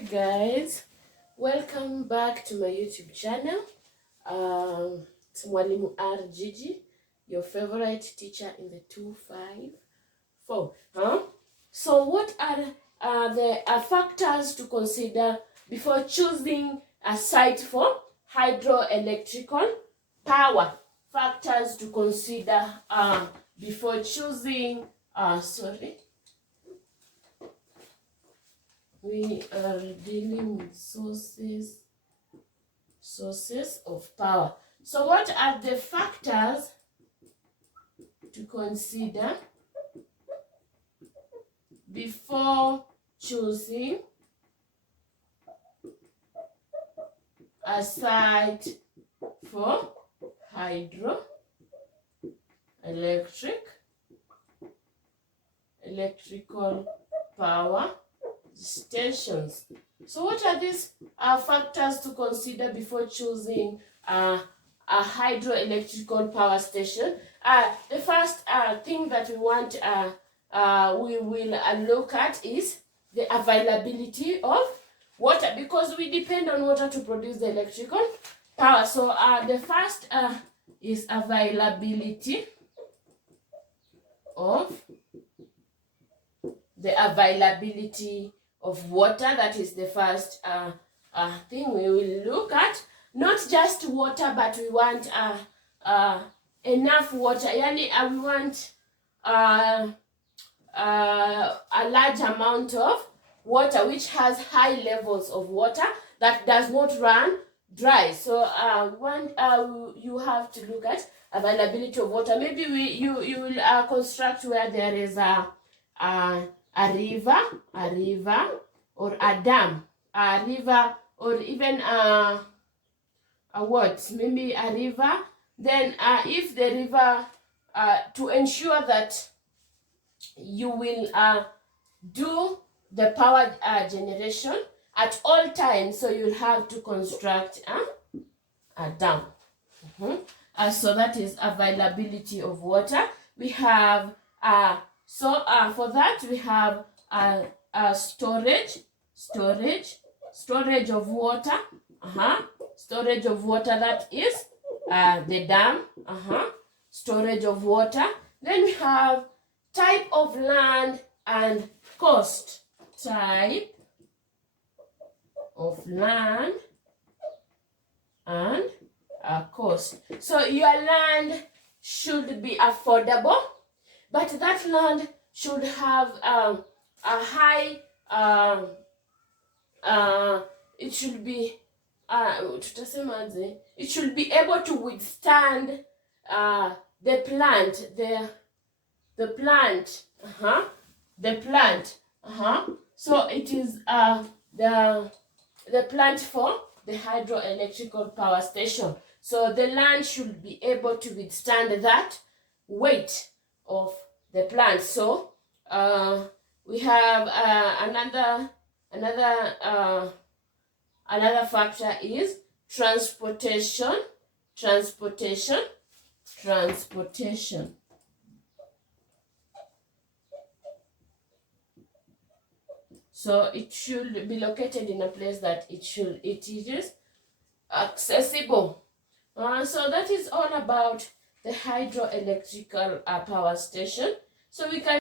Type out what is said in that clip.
Hi guys, welcome back to my YouTube channel. It's Mwalimu R Gigi, your favorite teacher in the 254. So what are the factors to consider before choosing a site for hydroelectrical power? Factors to consider before choosing we are dealing with sources of power. So what are the factors to consider before choosing a site for electrical power stations? So what are these factors to consider before choosing a hydroelectrical power station? The first thing that we will look at is the availability of water, because we depend on water to produce the electrical power. So the first is availability of water. That is the first thing we will look at. Not just water, but we want enough water. Yani we want a large amount of water which has high levels of water that does not run dry. So you have to look at availability of water. Maybe you will construct where there is a river or a dam, a river, or even maybe a river. Then if the river, to ensure that you will do the power generation at all times, so you'll have to construct a dam. So that is availability of water. We have for that we have storage of water. Storage of water, that is the dam. Storage of water. Then we have type of land and cost. Type of land and cost. So your land should be affordable, but that land should have a high it should be able to withstand the plant. So it is the plant for the hydroelectrical power station. So the land should be able to withstand that weight of the plant. So we have another factor is transportation. So it should be located in a place that it is accessible. So that is all about the hydroelectrical power station. So we can